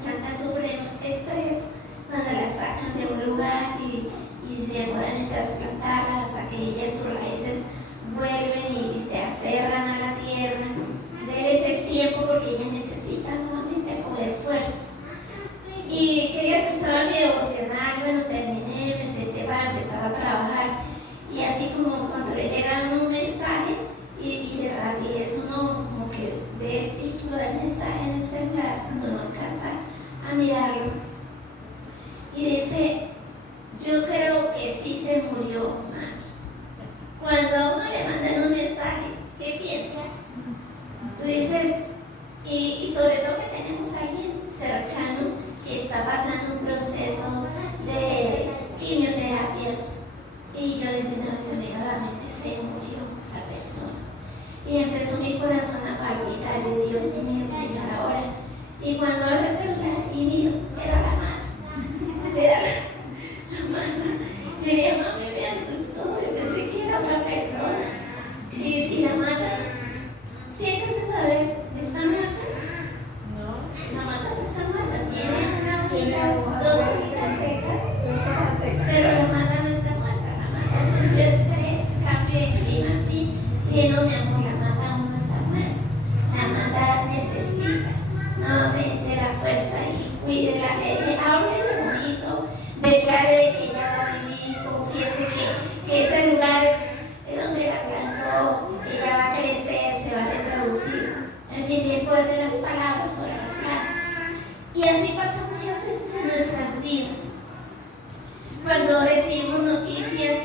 plantas sufren estrés cuando las sacan de un lugar y si se demoran en trasplantarlas hasta que ellas sus raíces vuelven y se aferran a la tierra. Debes el tiempo porque ellas necesitan nuevamente coger fuerzas. Y que días estaba en mi devocional, bueno, terminé, me senté para empezar a trabajar y así como cuando le llega un mensaje y de rapidez uno como que ve el título del mensaje en el celular cuando no alcanza a mirarlo y dice: yo creo que sí se murió mami. Cuando a uno le mandan un mensaje, ¿qué piensas? Tú dices, y sobre todo que tenemos a alguien cercano que está pasando un proceso de quimioterapias y yo desde una vez se me iba a la mente, se murió esa persona y empezó mi corazón a palpitar. Yo, Dios mío, Señor, ahora. Y cuando abro el celular y miro, era la madre, era la madre. Yo dije, mami, me asustó, yo pensé que era otra persona. Y la mata, ¿sí alcanzas a saber? ¿Está muerta? No, la mata no está muerta, tiene una hojita, dos hojitas secas, pero la mata no está muerta, la mata sufrió estrés, cambio de clima, en fin. Dije, no, mi amor, la mata aún no está muerta, la mata necesita nuevamente la fuerza y cuídela. Le dije, háblele bonito, declare de que ella va a vivir, confiese que ese lugar es donde la plantó, ella va a crecer, se va a reproducir. En fin, el poder de las palabras sobre la planta. Y así pasa muchas veces en nuestras vidas. Cuando recibimos noticias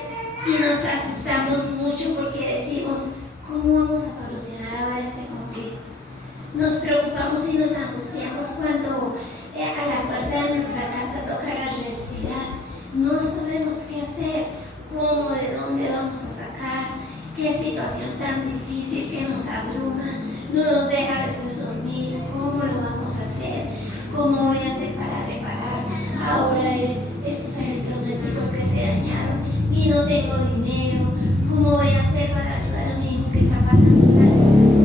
y nos asustamos mucho porque decimos, ¿cómo vamos a solucionar ahora este conflicto? Nos preocupamos y nos angustiamos cuando a la puerta de nuestra casa toca la adversidad. No sabemos qué hacer, cómo, de dónde vamos a sacar, qué situación tan difícil que nos abruma, no nos deja a veces dormir, cómo lo vamos a hacer, cómo voy a hacer para reparar ahora estos electrodomésticos que se dañaron y no tengo dinero, cómo voy a hacer para ayudar a mi hijo que está pasando esta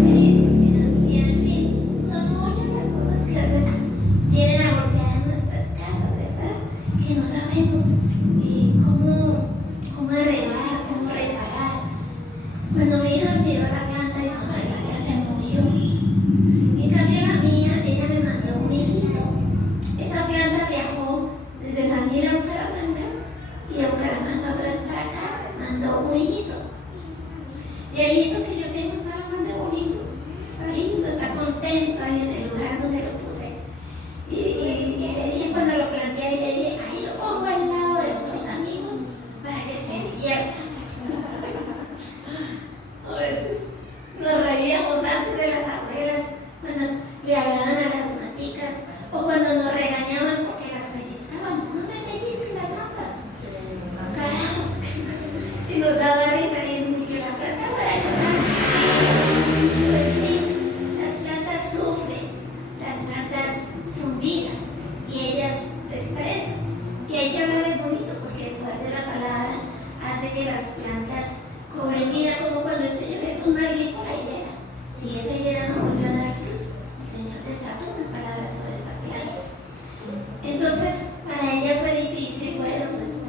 crisis financiera. En fin, son muchas las cosas que a veces vienen a golpear en nuestras casas, ¿verdad? Que no sabemos cómo arreglar, cómo reparar. Cuando mi hija miró la planta, dijo, no, esa ya se murió. En cambio la mía, ella me mandó un hijito. Esa planta viajó desde San Gil a Bucaramanga y de Bucaramanga otra vez para acá, mandó un hijito. Y el hijito que yo tengo está más de bonito, está lindo, está contento ahí en el lugar donde lo puse. Y le dije, cuando lo planteé ahí, le dije, ahí lo pongo al lado de otros amigos para que se diviertan. A veces nos reíamos antes de las abuelas cuando le hablaban a las maticas o cuando nos regañaban porque las pellizcábamos. No me pellizquen las ratas. Carajo. Y nos daba risa y que la planta fuera a llorar. Pues sí, las plantas sufren, las plantas son vida y ellas se estresan. Y hay que hablar de bonito porque el poder de la palabra hace que las plantas cobren vida, como cuando el Señor Jesús maldito la higuera y esa higuera no volvió a dar fruto. El Señor desató una palabra sobre esa planta. Entonces, para ella fue difícil, bueno, pues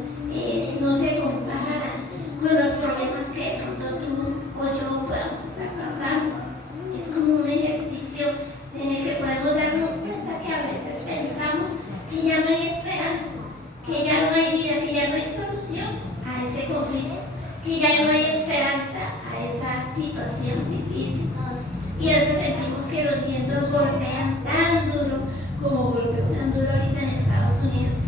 no se compara con los problemas que de pronto tú o yo podamos estar pasando. Es como un ejercicio en el que podemos darnos cuenta que a veces pensamos que ya no hay esperanza, que ya no hay vida, que ya no hay solución a ese conflicto, que ya no hay esperanza a esa situación difícil. Y a veces sentimos que los vientos golpean tan duro como golpeó tan duro ahorita en Estados Unidos.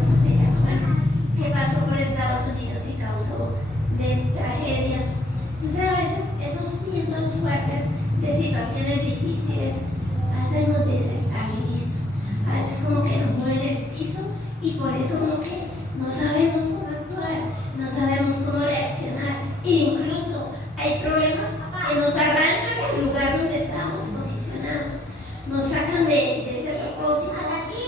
¿Cómo se llama? Bueno, que pasó por Estados Unidos y causó de tragedias. Entonces a veces esos vientos fuertes de situaciones difíciles a veces nos desestabilizan, a veces como que nos mueven el piso y por eso como que no sabemos cómo actuar, no sabemos cómo reaccionar. E incluso hay problemas que nos arrancan del lugar donde estamos posicionados, nos sacan de ese propósito,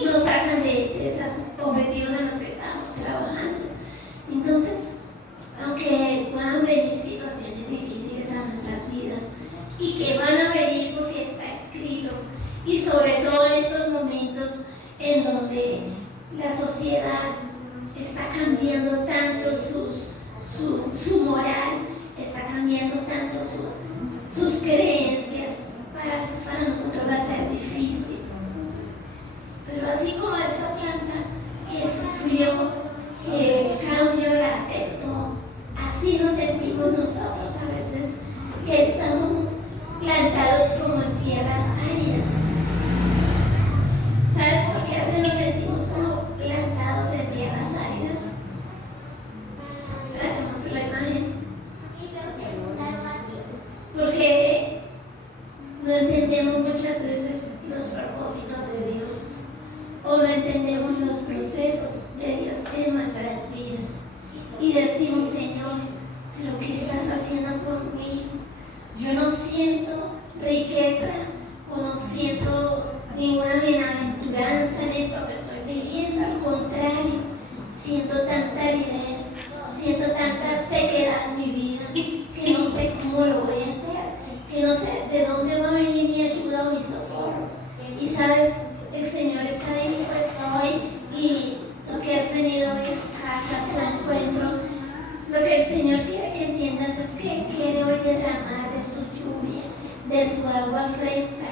nos sacan de esos objetivos en los que estamos trabajando. Entonces, aunque puedan venir situaciones difíciles a nuestras vidas y que van a venir sobre todo en estos momentos en donde la sociedad está cambiando tanto su moral, está cambiando tanto sus creencias. A veces para nosotros va a ser difícil. Pero así como esta planta que sufrió, que el cambio la afectó, así nos sentimos nosotros a veces, que estamos plantados como en tierras áridas. ¿Sabes por qué a veces nos sentimos como plantados en tierras áridas? Ahora te muestro la imagen. Porque no entendemos muchas veces los propósitos de Dios, o no entendemos los procesos de Dios en nuestras vidas, y decimos: Señor, ¿pero qué estás haciendo conmigo? Yo no siento riqueza, o no siento ninguna bienaventuranza en esto que estoy viviendo. Al contrario, siento tanta aridez, siento tanta sequedad en mi vida, que no sé cómo lo voy a hacer, que no sé de dónde va a venir mi ayuda o mi socorro. Y sabes, el Señor está dispuesto hoy, y lo que has venido hoy es casa, a su encuentro. Lo que el Señor quiere que entiendas es que quiere hoy derramar de su lluvia, de su agua fresca,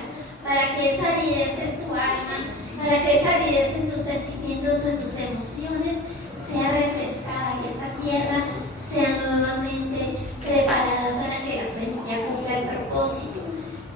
para que esa aridez en tu alma, para que esa aridez en tus sentimientos o en tus emociones sea refrescada, y esa tierra sea nuevamente preparada para que la semilla cumpla el propósito.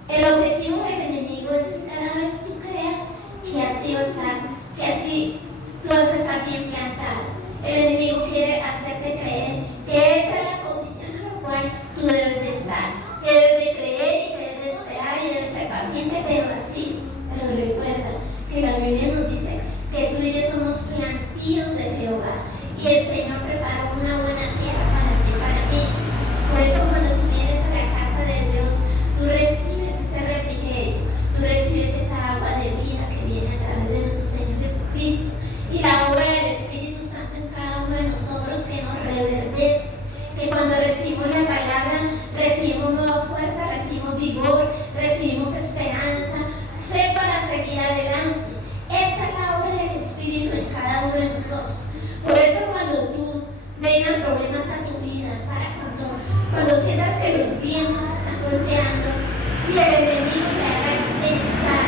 El objetivo del enemigo es que cada vez tú creas que así va a estar, que así tú vas a estar bien plantado. El enemigo quiere hacerte creer que esa es la posición en la cual tú debes de estar, que debes de creer y que debes de esperar y debes de ser paciente, pero así. Pero recuerda que la Biblia nos dice que tú y yo somos plantíos de Jehová, y el Señor preparó una buena tierra para ti, para mí. Por eso cuando tú vienes a la casa de Dios, tú recibes ese refrigerio, tú recibes esa agua de vida que viene a través de nuestro Señor Jesucristo, y la obra del Espíritu Santo en cada uno de nosotros, que nos reverdece, que cuando recibimos la palabra recibimos nueva fuerza, recibimos vigor, recibimos esperanza, fe para seguir adelante. Esa es la obra del Espíritu en cada uno de nosotros. Por eso cuando tú vengan problemas a tu vida, cuando sientas que los vientos están golpeando y el enemigo te haga pensar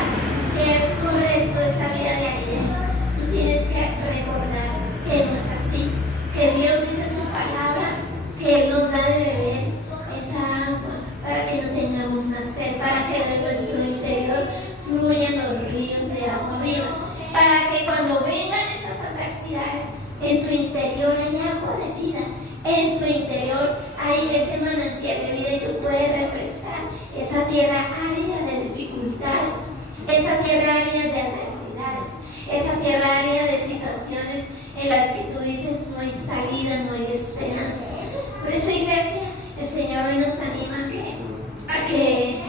que es correcto esa vida de aridez, tú tienes que recordar que no es así, que Dios dice en su palabra que Él nos da de beber esa agua para que no tengamos más sed, para que de nuestro interior fluyan los ríos de agua viva, para que cuando vengan esas adversidades, en tu interior hay agua de vida, en tu interior hay ese manantial de vida, y tú puedes refrescar esa tierra árida de dificultades, esa tierra árida de adversidades, esa tierra árida de situaciones en las que tú dices no hay salida, no hay esperanza. Por eso, iglesia, el Señor hoy nos anima a que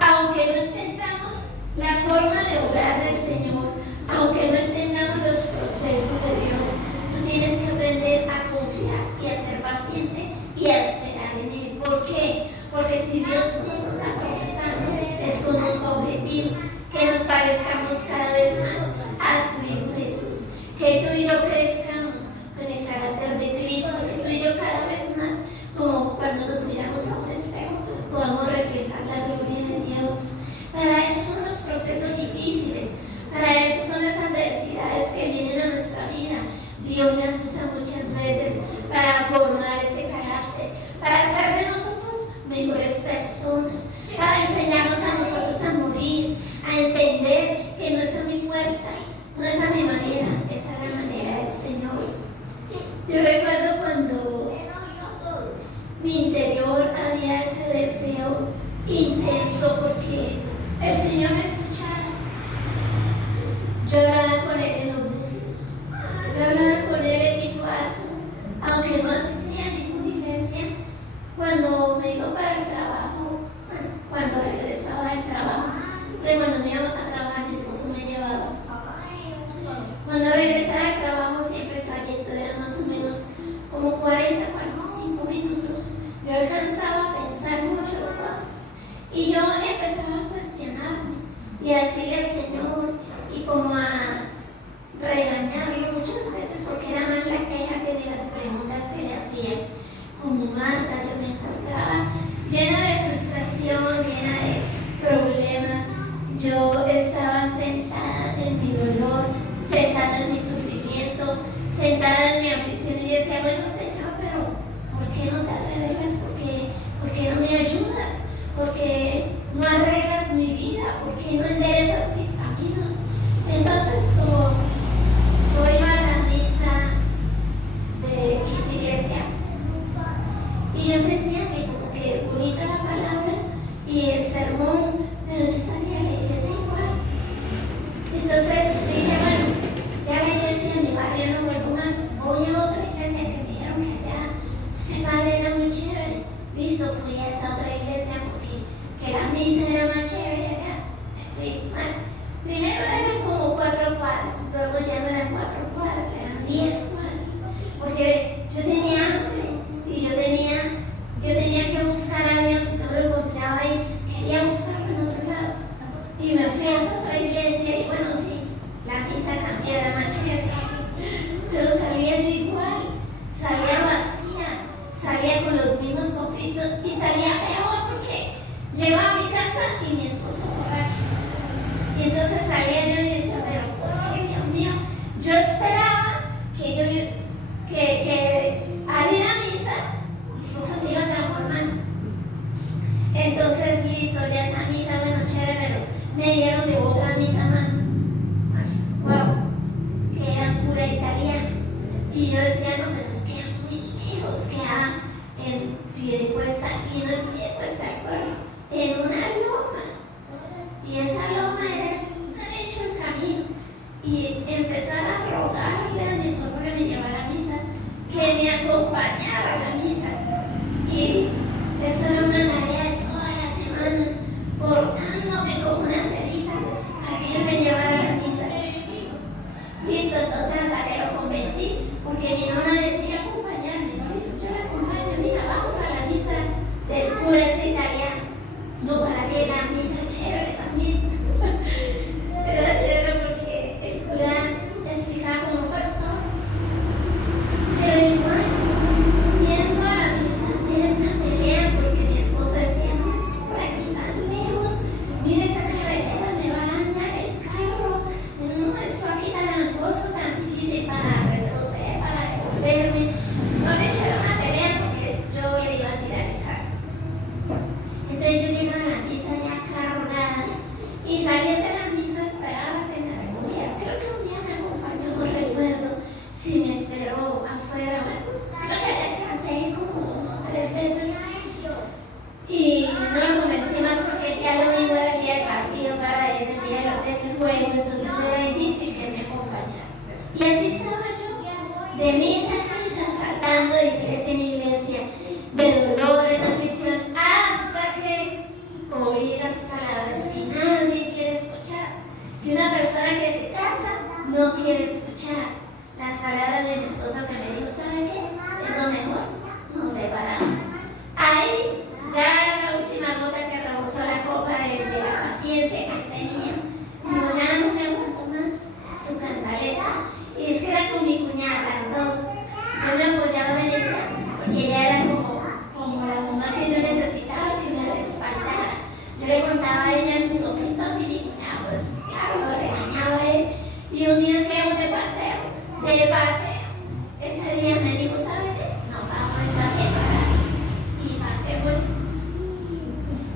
aunque no entendamos la forma de obrar del Señor, aunque no entendamos los procesos de Dios, tú tienes que aprender a confiar y a ser paciente y a esperar en Él. ¿Por qué? Porque si Dios nos está procesando es con un objetivo, que nos parezcamos cada vez más a su Hijo Jesús, que tú y yo crezcamos con el carácter de Cristo, que tú y yo cada vez más, como cuando nos miramos a un espejo, podamos reflejar la gloria de Dios. Para eso son los procesos difíciles, para eso son las adversidades que vienen a nuestra vida. Dios las usa muchas veces para formar ese carácter, para hacer de nosotros mejores personas, para enseñarnos a nosotros a morir, a entender que no es a mi fuerza, no es a mi manera, es a la manera del Señor. Yo recuerdo cuando mi interior había ese deseo intenso porque el Señor me escuchara. Yo hablaba con Él en los buses, yo hablaba con Él en mi cuarto, aunque no asistía a ninguna iglesia. Cuando me iba para el trabajo, cuando regresaba del trabajo, porque cuando me iba a trabajar mi esposo me llevaba. Cuando regresaba del trabajo siempre el trayecto era más o menos como 40-45 minutos. Yo alcanzaba a pensar muchas cosas y yo empezaba a cuestionarme. y a decirle al Señor y como a regañarlo muchas veces porque era más la queja que de las preguntas que le hacía. Como Marta, yo me encontraba llena de frustración, llena de problemas. Yo estaba sentada en mi dolor, sentada en mi sufrimiento, sentada en mi aflicción y decía, bueno Señor, pero ¿por qué no te revelas? ¿Por qué no me ayudas? ¿Por qué no arreglas mi vida? ¿Por qué no enderezas mis caminos? Entonces, como yo iba a la misa de X iglesia y yo sentía que como que bonita la palabra y el sermón, pero yo salía a la iglesia igual. Entonces dije, bueno, ya la iglesia en mi barrio no vuelvo más, voy a otra iglesia que me dijeron que allá ese padre era muy chévere. Listo, fui a esa otra iglesia porque que la misa era más chévere allá. Me fui mal. Primero eran como 4 cuadras, luego ya no eran 4 cuadras, eran 10 cuadras, porque yo tenía hambre y yo tenía que buscar a Dios y no lo encontraba y quería buscarlo en otro lado. Y me fui a esa otra iglesia y bueno, sí, la misa cambió, era más chévere, pero salía yo igual, salía vacía, salía con los mismos conflictos y salía peor porque llegaba a mi casa y mi esposo borracho. Y entonces salía yo y decía, pero ¿por qué, Dios mío? Yo esperaba que al ir a misa, mi esposo se iba a transformar. Entonces, listo, ya esa misa, bueno, chévere, pero me dieron de otra misa más wow, que era pura italiana. Y yo decía, no, pero eso queda muy lejos, queda en Piedecuesta, y no en Piedecuesta, en una loma. Y esa loma era derecho el camino. Y empezar a rogarle a mi esposo que me llevara a misa, que me acompañara a la misa. Y eso era una tarea de toda la semana, portándome como una cerita para que él me llevara a la misa. Listo, entonces hasta que lo convencí, porque mi nona decía acompañarme, ¿no? Listo, yo la acompaño, mira, vamos a la misa del cura ese italiano. No, para que la misa es chévere también. Era chévere porque el cura explicaba como persona. Pero igual, viendo a la misa, era esa pelea porque mi esposo decía, no, estoy por aquí tan lejos, mire esa carretera, me va a dañar el carro, no, esto aquí tan angosto, tan difícil para retroceder, para devolverme. No le echaron una pelea porque yo le iba a tirar el carro. Entonces yo llego a la misa ya cargada y saliendo de la misa esperaba que me recogiera. Creo que un día me acompañó, no recuerdo si me esperó afuera. Bueno, creo que le casé como 2 o 3 veces y no lo convencí más porque ya lo mismo era el día del partido para ir el día del juego, entonces era difícil que me acompañara. Y así estaba yo, de misa en misa, saltando de iglesia en iglesia, de dolor en aflicción, hasta que oí las palabras que nadie quiere escuchar, que una persona que se casa no quiere escuchar. Las palabras de mi esposo que me dijo, ¿sabe qué? Es lo mejor, nos separamos. Ahí ya la última gota que rebosó la copa de la paciencia que tenía, digo, ya no me aguanto más su cantaleta. Y es que era con mi cuñada, las dos. Yo me apoyaba en ella porque ella era como la mamá que yo necesitaba, que me respaldara. Yo le contaba a ella mis conflictos y mi cuñado, pues claro, lo regañaba a él. Y un día que íbamos de paseo, ese día me dijo, ¿sabe qué? Nos vamos a separar. ¿Y para qué voy?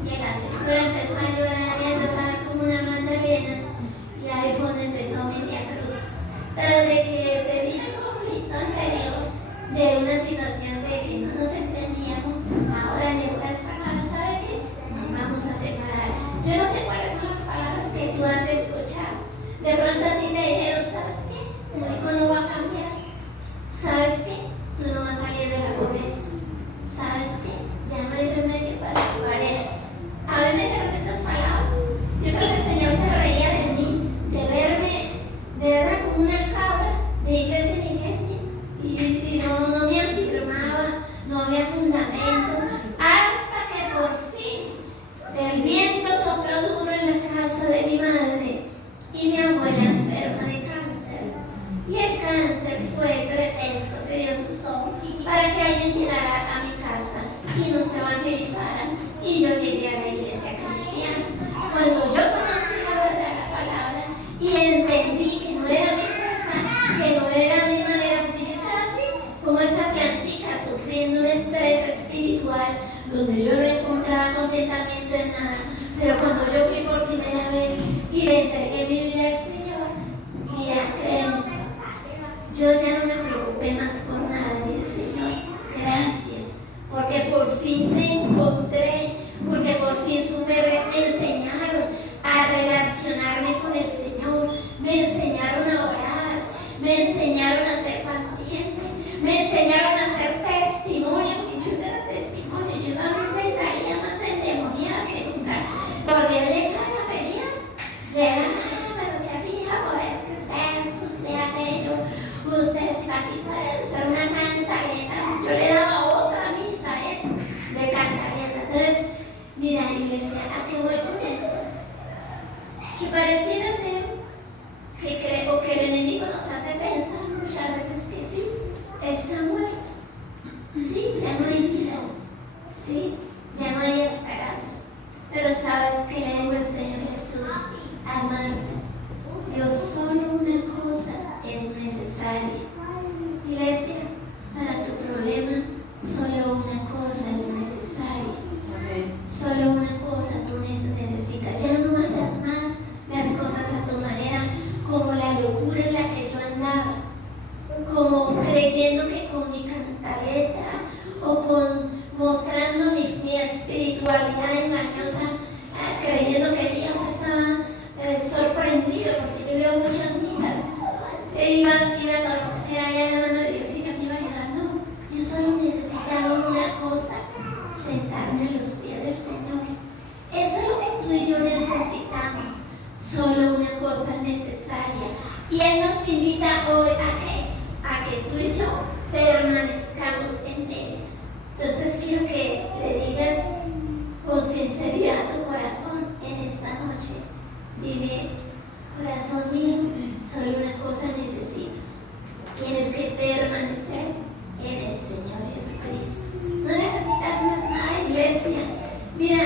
Y en la señora empezó a llorar como una Magdalena. Y ahí fue donde empezó mi Vía Crucis. Tras de que tenía un conflicto anterior, de una situación de que no nos entendíamos, ahora llegó las palabras, ¿sabe qué? Nos vamos a separar. Yo no sé cuáles son las palabras que tú has escuchado. De pronto a ti te dijeron, ¿sabes qué? Tu hijo no va a cambiar. ¿Sabes qué? Tú no vas a salir de la pobreza. ¿Sabes qué? Ya no hay remedio para tu pareja. A mí me dieron esas palabras. Yo creo que el Señor se reía de mí, de verme, de verdad, como una cabra, de iglesia en iglesia. Y no me afirmaba, no había fundamento, hasta que por fin el viento sopló duro en la casa de mi madre. y nos evangelizaran y yo llegué a la iglesia cristiana. Cuando yo conocí la verdad de la palabra y entendí que no era mi fuerza, que no era mi manera, porque yo estaba así como esa plantica sufriendo un estrés espiritual donde yo no encontraba contentamiento en nada. Pero cuando yo fui por primera vez y le entregué mi vida al Señor, mira, créeme, yo ya no me preocupé más por nada. Yo dije, Señor, gracias, porque por fin te encontré, porque por fin me enseñaron a relacionarme con el Señor, me enseñaron a orar, me enseñaron a ser paciente, me enseñaron a ser testimonio, porque yo no era testimonio, yo iba a veces salía más endemoniada que nunca, porque yo llegaba, venía de pero sabía, por es que usted esto, usted aquello, usted aquí puede ser una cantaleta. Yo le daba otra misa de cantaleta. Entonces, mira, iglesia, ¿a qué voy con esto? Que pareciera ser que creo que el enemigo nos hace pensar muchas veces que sí, está muerto, sí, ya no hay vida, sí, ya no hay esperanza. Pero sabes que le digo al Señor Jesús, amarte, Dios, solo una cosa es necesaria. Iglesia, para tu problema, solo una cosa es necesaria. Solo una cosa tú necesitas. Ya no hagas más las cosas a tu manera, como la locura en la que yo andaba, como creyendo que con mi cantaleta o con mostrando mi espiritualidad engañosa, creyendo que Dios estaba sorprendido, porque yo iba a muchas misas, iba a conocer allá la mano de Dios y que me iba a ayudar. No, yo solo necesitaba una cosa, sentarme a los pies del Señor. Eso es lo que tú y yo necesitamos, solo una cosa necesaria. Y Él nos invita hoy a que tú y yo permanezcamos en Él. Entonces quiero que le digas con sinceridad a tu corazón en esta noche. Dile, corazón mío, solo una cosa necesitas. Tienes que permanecer en el Señor Jesucristo. No necesitas más nada, iglesia. Mira,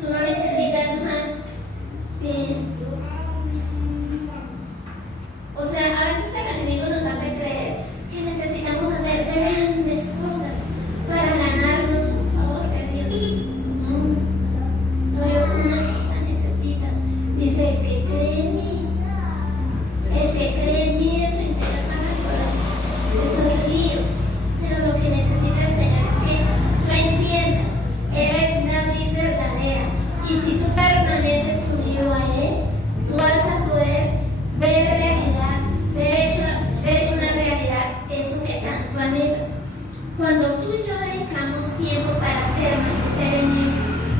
tú no necesitas más. O sea, a veces el enemigo nos hace creer que necesitamos hacer grandes cosas para ganarnos un favor de Dios. No, solo una cosa necesitas. Dice, el que cree en mí, de su interior van a correr de sus ríos. Pero lo que necesita el Señor es que tú entiendas, Él es la vida verdadera. Y si tú permaneces unido a Él, tú vas a poder ver realidad, ver hecho una realidad, eso que tanto anhelas. Cuando tú y yo dedicamos tiempo para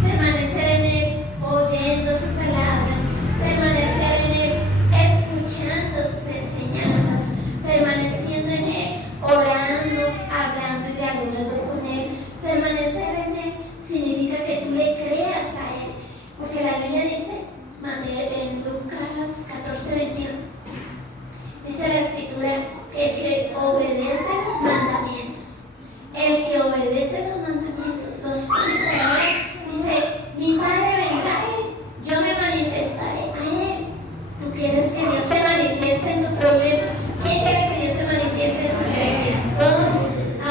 permanecer en Él, oyendo su palabra, permanecer en Él, escuchando sus enseñanzas, permaneciendo en Él, orando, hablando y dialogando con Él, permanecer en Él significa que tú le creas a Él, porque la Biblia dice, en Lucas 14:21, dice la Escritura, el que obedece los mandamientos, los pone por obra, dice, mi Padre vendrá a Él, yo me manifestaré a Él. ¿Tú quieres que Dios se manifieste en tu problema? ¿Quién quiere que Dios se manifieste en tu necesidad? Todos.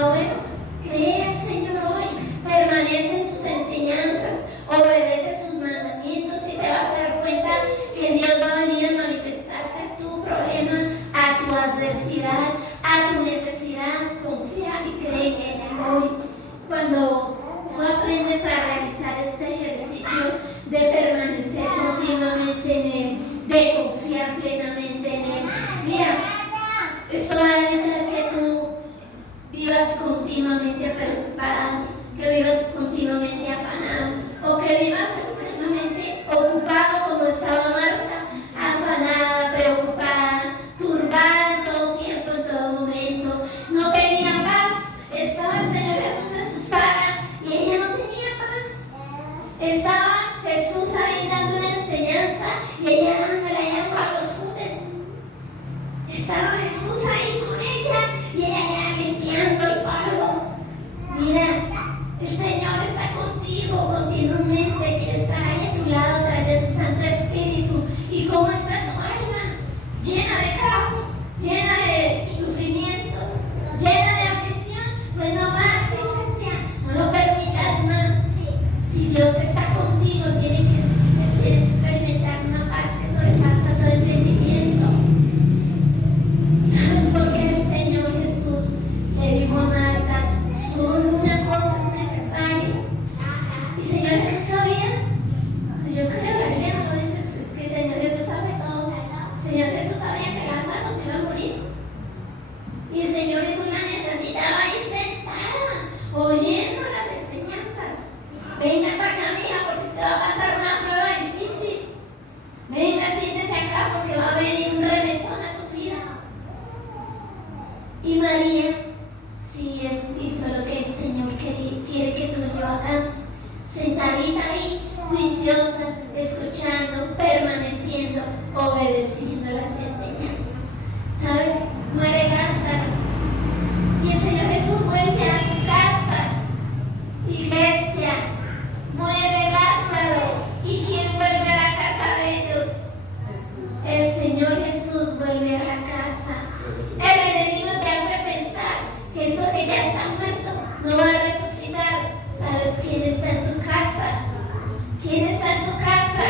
Bueno, cree al Señor hoy, permanece en sus enseñanzas, obedece sus mandamientos y te vas a dar cuenta que Dios va a venir a manifestarse a tu problema, a tu adversidad, a tu necesidad. Confía y cree en Él hoy. Cuando tú aprendes a realizar este ejercicio de permanecer continuamente en Él, de confiar plenamente en Él, mira, eso va a evitar que tú vivas continuamente preocupado, que vivas continuamente afanado, o que vivas extremadamente ocupado como estaba Marta, afanada, preocupada, turbada en todo tiempo, en todo momento. No tenía paz. Estaba el Señor Jesús en su sala y ella no tenía paz. Estaba Jesús ahí dando una enseñanza y ella dándole a los judes. Estaba Jesús ahí con ella y ella ya limpiando el polvo. Mira, el Señor usted va a pasar una prueba difícil. Venga, siéntese acá porque va a venir un remesón a tu vida. Y María sí hizo lo que el Señor quiere que tú y yo hagamos. Sentadita ahí, juiciosa, escuchando, permaneciendo, obedeciendo las enseñanzas. ¿Sabes? Muere Lázaro y el Señor Jesús vuelve a su casa. Iglesia, muere Lázaro. ¿Y quién vuelve a la casa de ellos? Jesús. El Señor Jesús vuelve a la casa. El enemigo te hace pensar que eso que ya está muerto no va a resucitar. ¿Sabes quién está en tu casa? ¿Quién está en tu casa?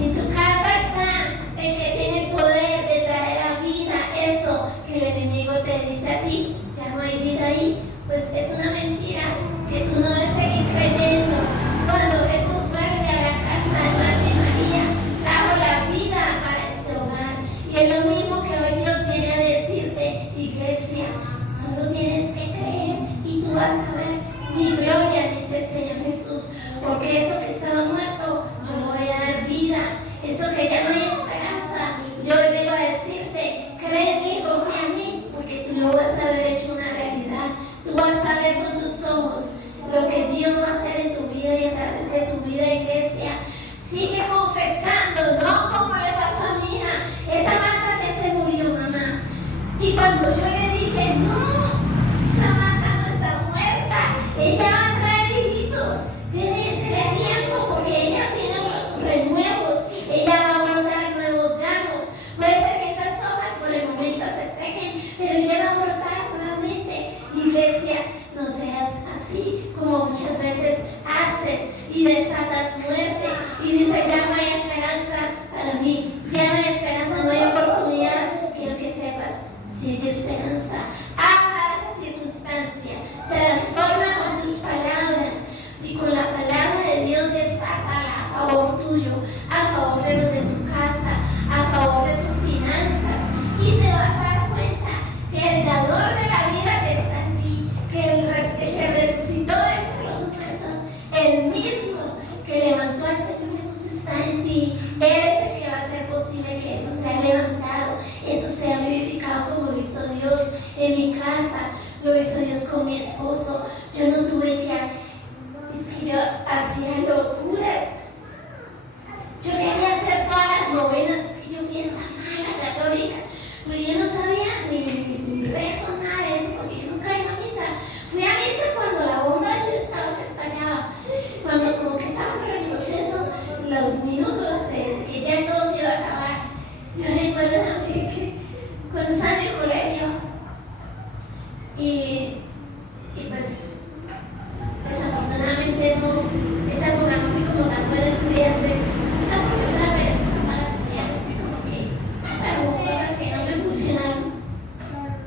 En tu casa está el que tiene el poder de traer a vida eso que el enemigo te dice a ti. Ya no hay vida ahí. Pues es una mentira que tú no debes seguir creyendo. Cuando Jesús vuelve a la casa de Marta y María, trajo la vida para este hogar. Y es lo mismo que hoy Dios viene a decirte, iglesia, solo tienes que creer y tú vas a ver mi gloria, dice el Señor Jesús. Porque eso que estaba muerto, yo le voy a dar vida. Eso que ya no hay esperanza, yo hoy vengo a decirte, cree en mí, confía en mí, porque tú lo vas a ver hecho una realidad. Tú vas a ver con tus ojos lo que Dios va a hacer en tu vida y a través de tu vida, iglesia. Sigue confesando, no como le pasó a mi hija. Esa Marta ya se murió, mamá. Y cuando yo le dije, no, Samantha no está muerta, ella va a traer hijitos. Dele tiempo porque ella tiene unos renuevos, ella va a brotar nuevos ramos. Puede ser que esas hojas por el momento se sequen, pero ella va a brotar nuevamente. Iglesia, no seas así como muchas veces haces y desatas muerte y dices, ya no hay esperanza para mí, ya no hay esperanza, no hay oportunidad. Quiero que sepas, sí hay esperanza. Habla esa circunstancia, transforma con tus palabras y con la palabra de Dios desátala a favor tuyo, a favor de los de tu casa, a favor de tus finanzas, y te vas a dar cuenta que el dador de la vida que está en ti, que resucitó de los muertos, el mismo que levantó al Señor Jesús está en ti. Él es el que va a hacer posible que eso sea levantado, eso sea vivificado como lo hizo Dios en mi casa, lo hizo Dios con mi esposo. Yo no tuve que... Es que yo hacía locuras. Yo quería hacer todas las novenas. Es que yo fui esta mala católica. Pero yo no sabía ni rezo, nada de eso, porque yo nunca iba a misa. Fui a misa cuando la bomba de Dios estaba que estallaba. Cuando como que estaba en el proceso, los minutos de que ya todo se iba a acabar. Yo recuerdo también que cuando estaba en el colegio y pues desafortunadamente esa época no fui como tan buena estudiante, no porque fuera perezosa para estudiar, es que como que hubo cosas que no me funcionaron.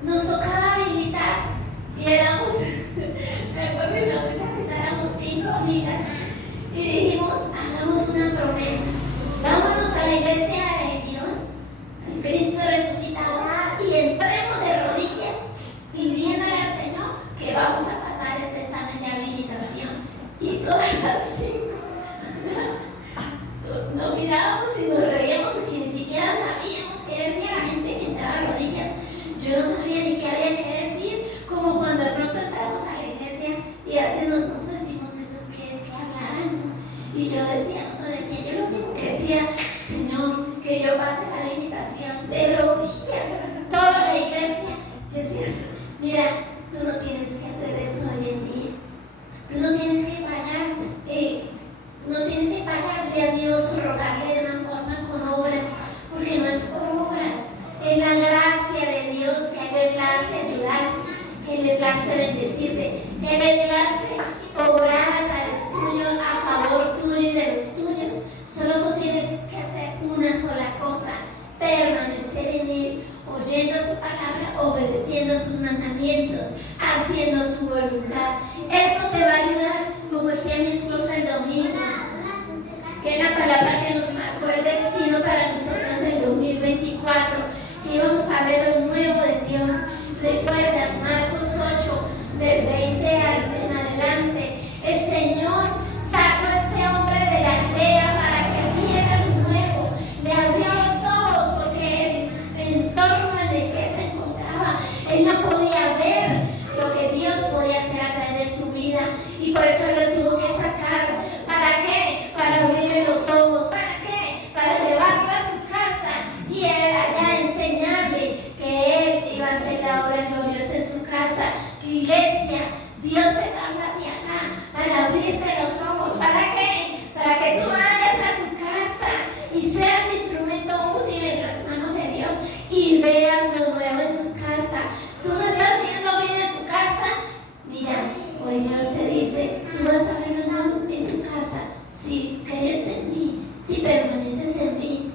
Nos tocaba habilitar y éramos, me acuerdo y me da mucha risa, éramos 5 amigas y dijimos, hagamos una promesa, vámonos a la iglesia de Girón, el Cristo resucitado, y entremos de rodillas pidiéndole al Señor que vamos a pasar ese examen de habilitación. Y todas las 5 nos mirábamos y nos reíamos porque ni siquiera sabíamos qué decía la gente que entraba de rodillas. Yo no sabía ni qué había que decir, como cuando de pronto entramos a la iglesia y hace nos decimos esos que hablaran, ¿no? Y yo decía, yo lo único que decía, Señor, que yo pase la habilitación de rodillas, toda la iglesia. Yo decía, mira, tú no tienes que hacer eso hoy en día. Tú no tienes que pagar, no tienes que pagarle a Dios o rogarle de una forma con obras, porque no es por obras, es la gracia de Dios que a Él le place ayudarte, que a Él le place bendecirte, que a Él le place obrar a través tuyo, a favor tuyo y de los tuyos. Solo tú tienes que hacer una sola cosa, permanecer en Él, oyendo su palabra, obedeciendo sus mandamientos, haciendo su voluntad. Esto te va a ayudar, como decía mi esposa el domingo, que es la palabra que nos marcó el destino para nosotros en 2024, que íbamos a ver lo nuevo de Dios. ¿Recuerdas Marcos 8, del 20 en adelante? El Señor sacó a este Dios te manda a ti acá para abrirte los ojos. ¿Para qué? Para que tú vayas a tu casa y seas instrumento útil en las manos de Dios y veas lo nuevo en tu casa. Tú no estás viendo bien en tu casa. Mira, hoy Dios te dice, tú vas a ver lo nuevo en tu casa si crees en mí, si permaneces en mí.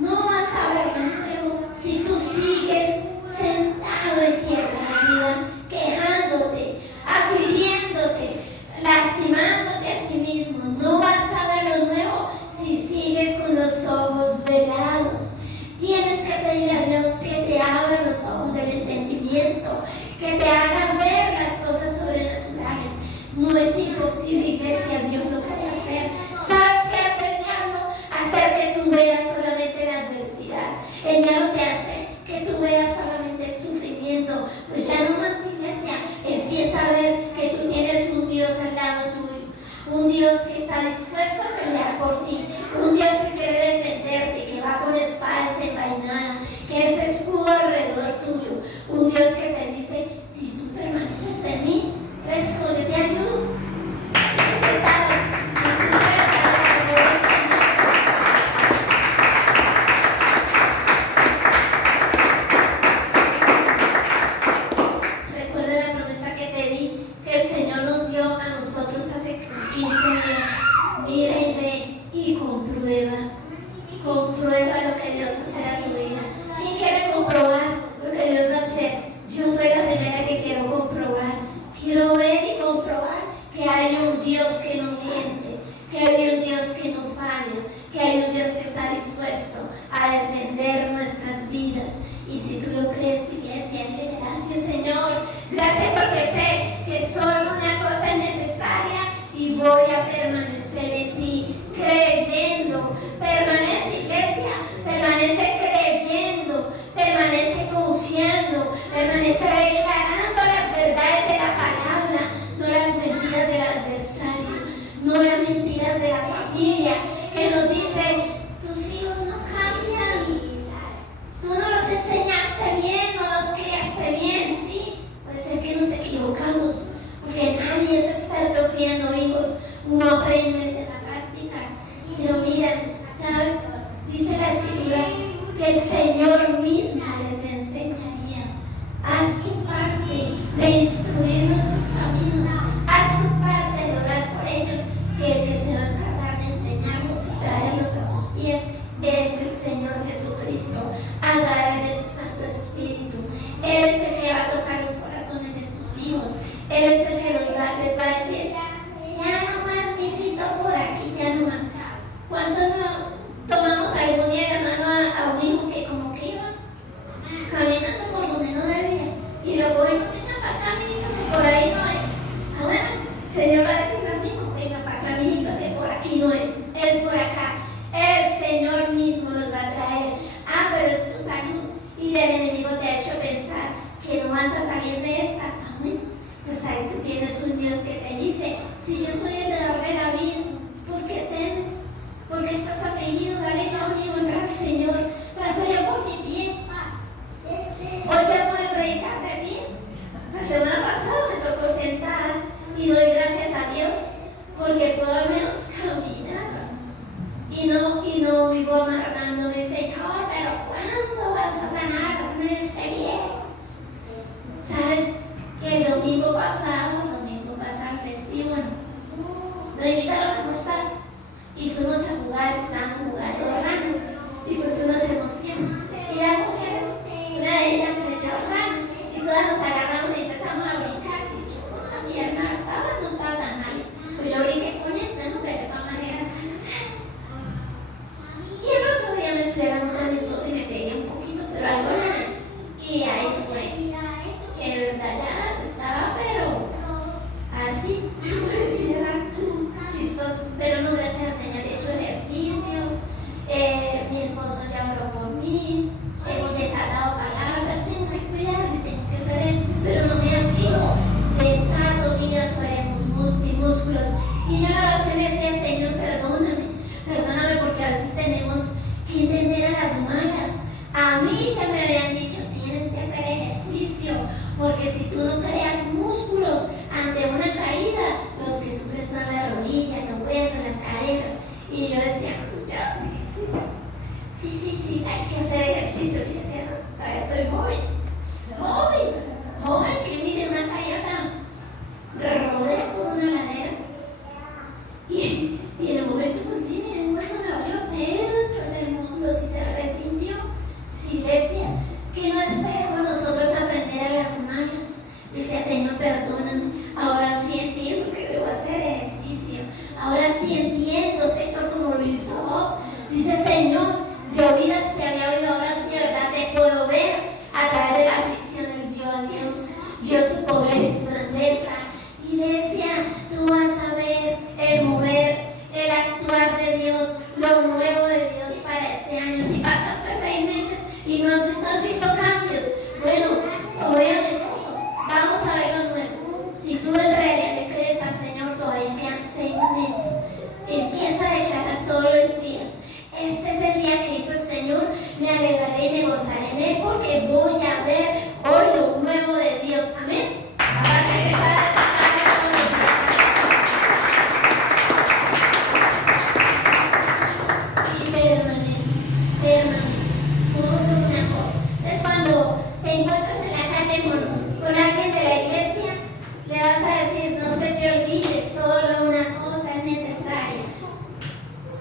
No vas a ver lo nuevo si tú sigues sentado en tierra árida, quejándote, afligiéndote, lastimándote a sí mismo. No vas a ver lo nuevo si sigues con los ojos velados. Tienes que pedir a Dios que te abra los ojos del entendimiento, que te haga ver las cosas sobrenaturales. No es imposible, iglesia, Dios lo puede hacer. ¿Sabes qué hace el diablo? Hacer que tú veas solamente la adversidad. El diablo te hace que tú veas solamente el sufrimiento. Pues ya no más, iglesia, empieza a ver que tú tienes un Dios al lado tuyo, un Dios que está dispuesto a pelear por ti, un Dios que quiere defenderte, que va con espada desenvainada, que es escudo alrededor tuyo, un Dios que te dice, si tú permaneces en mí, fresco, yo te ayudo. Recuerda la promesa que te di, que el Señor nos dio a nosotros hace 15 días. Mira y ve y comprueba lo que Dios va a hacer a tu vida. ¿Quién quiere comprobar lo que Dios va a hacer? Yo soy la primera que quiero comprobar. Quiero ver y comprobar que hay un Dios que no miente, que hay un Dios que no falla, que hay un Dios que está dispuesto a defender nuestras vidas. Y si tú lo crees, iglesia, dile gracias, Señor. Gracias porque sé que solo una cosa es necesaria y voy a permanecer en ti, creyendo. Permanece, iglesia, permanece creyendo, permanece confiando, permanece declarando las verdades de la palabra, no las mentiras del adversario, no las mentiras de la familia que nos dice, tus hijos no cambian, tú no los enseñaste bien, no los criaste bien. Sí, puede ser que nos equivocamos, porque nadie es experto criando hijos, uno aprende en la práctica. Pero mira, ¿sabes? Dice la Escritura que el Señor mismo les enseñaría. Haz tu parte de instruirlos en sus caminos, haz tu parte de orar por ellos, que el que se va a encargar de enseñarlos y traerlos a sus pies es el Señor Jesucristo, a través de su Santo Espíritu. Él es el que va a tocar los corazones de tus hijos. Él es el que les va a decir, ya no más, mijito, por aquí, ya no más. ¿Cuánto no tomamos algún día, hermano, a un hijo que como que iba caminando por donde no debía? Y lo cogemos, venga para acá, mijito, que por ahí no es. Ah, bueno, el Señor va a decir lo mismo, venga para acá, mijito, que por aquí no es por acá. El Señor mismo nos va a traer. Ah, pero es tu salud. Y el enemigo te ha hecho pensar que no vas a salir de esta. Ah, bueno, pues ahí tú tienes un Dios que te dice, si yo soy el dador de la vida, ¿por qué temes? ¿Por qué estás afligido? Dale gloria y honra al Señor, para que yo por mi bien. Hoy ya pude predicar de bien. La semana pasada me tocó sentar y doy gracias a Dios porque puedo al menos caminar. Y no vivo amargándome, Señor, pero ¿cuándo vas a sanarme de este viejo? ¿Sabes que el domingo pasado festivo, nos invitaron a almorzar y fuimos a jugar, estábamos jugando rano y pues uno se emociona. Y las mujeres, una de ellas se metió al rano y todas nos agarramos y empezamos a brincar. Y yo con la pierna no estaba tan mal. Pues yo brinqué con esta, ¿no? Pero de todas maneras. Y el otro día me estoy hablando de mi esposo y me pegué un poquito, pero algo no. Y ahí fue que de verdad ya estaba, pero así, yo pareciera chistoso. Pero no, gracias al Señor, he hecho ejercicios, mi esposo ya oró por mí, hemos desatado palabras, tengo que cuidarme, tengo que hacer esto, pero no me aflijo, desato vidas sobre mis músculos. Y yo en la oración decía, Señor, perdóname porque a veces tenemos que entender a las malas. A mí ya me habían dicho, tienes que hacer ejercicio, porque si tú no creas músculos, que hacer ejercicio. Y decía, no, todavía estoy joven, que mide una calle tan rodea por una ladera. Y en el momento, pues sí, en el momento me abrió apenas, pues el músculo sí se resintió. Sí decía que no esperamos nosotros aprender a las malas. Decía, Señor, perdóname, ahora sí entiendo que debo hacer ejercicio. Ahora sí entiendo, Señor, como lo hizo Job. Dice, Señor, de oídas te había oído, ahora sí, ¿verdad? Te puedo ver. A través de la aflicción él vio a Dios, vio su poder y su grandeza. Y decía, tú vas a ver el mover, el actuar de Dios, lo nuevo de Dios para este año. Si pasaste 6 meses y no has visto cambios, bueno, como diga mi esposo, vamos a ver lo nuevo. Si tú en realidad le crees al Señor, todavía quedan 6 meses. Empieza a declarar todos los días. Este es el día que hizo el Señor, me alegraré y me gozaré en él, porque voy a ver hoy lo nuevo de Dios. Amén. Ahora sí que permanece, solo una cosa. Es cuando te encuentras en la calle con alguien de la iglesia, le vas a decir, no se te olvide, solo una cosa es necesaria.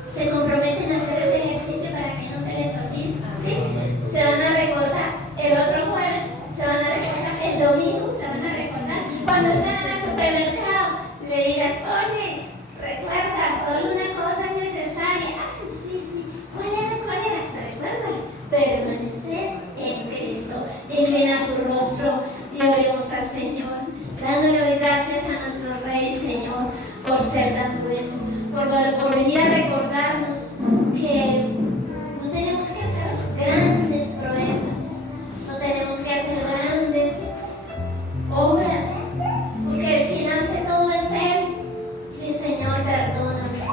Se comprometen a hacer ese ejercicio para que no se les olvide, ¿sí? Se van a recordar, el otro jueves se van a recordar, el domingo se van a recordar. Cuando estén en el supermercado, le digas, oye, recuerda, solo una cosa es necesaria. Ay, sí, ¿cuál era? Recuérdale, permanecer en Cristo. Inclina tu rostro y oremos al Señor, dándole hoy gracias a nuestro Rey, Señor, por ser tan bueno, por venir a recordarnos que no tenemos que hacer grandes proezas, no tenemos que hacer grandes obras, porque el quien hace todo es Él. Y Señor, perdóname,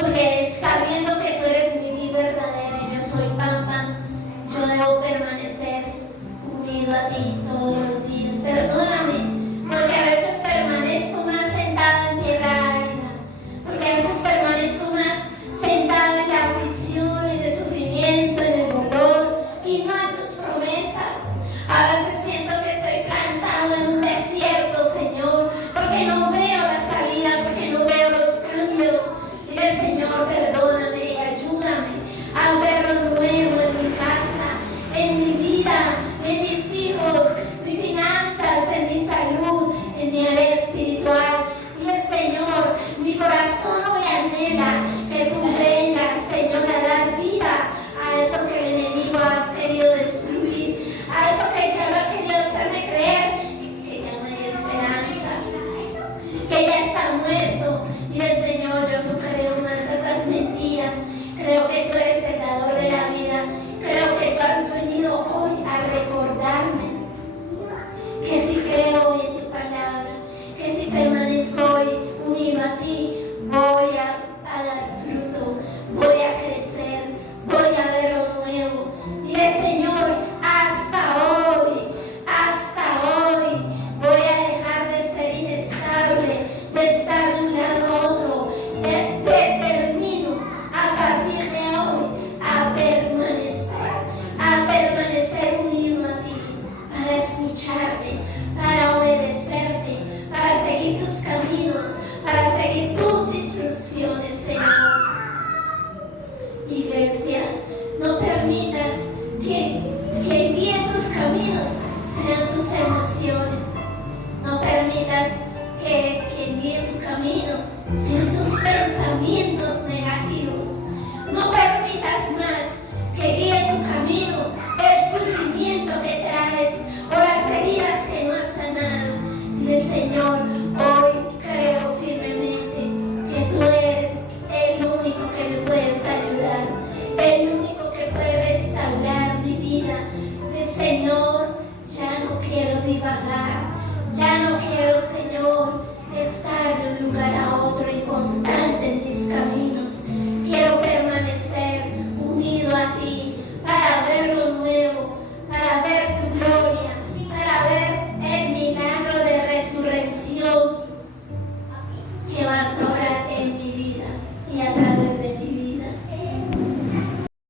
porque sabiendo que tú eres mi vida verdadera y yo soy Pampa, yo debo permanecer unido a ti todos los días. Perdóname, porque a veces permanezco más sentado en tierra árida, porque a veces permanezco más sentado en la aflicción, en el sufrimiento, en el dolor y no en tus promesas. A veces siento que estoy plantado en un desierto, Señor, porque no veo la salida, porque no veo los cambios. Dile, Señor, perdóname y ayúdame a ver lo nuevo en mi casa, en mi vida, en mis hijos, mis finanzas, en mi salud, en mi área espiritual. Dile, Señor, mi corazón hoy anhela que tú vengas, Señor, a dar vida a eso que el enemigo ha querido destruir, a eso que el diablo ha querido hacerme creer que ya no hay esperanza, que ya está muerto. Dile, Señor, yo no creo más a esas mentiras. Creo que tú eres el dador de la vida. Creo que tú has venido hoy a recordarme que si creo hoy en tu palabra, que si permanezco hoy unido a ti, voy a dar fruto, voy a crecer, voy a ver lo nuevo. Dile, Señor, hasta hoy, voy a dejar de ser inestable, de estar de un lado a otro. Determino a partir de hoy a permanecer unido a ti, para escucharte, para obedecerte, para seguir tus caminos, para seguir tus instrucciones, Señor. Iglesia, no permitas que guíen tus caminos sean tus emociones. No permitas que guíe tu camino sean tus pensamientos negativos. No permitas más que guíe tu camino el sufrimiento que traes o las heridas que no has sanado. Dile, Señor,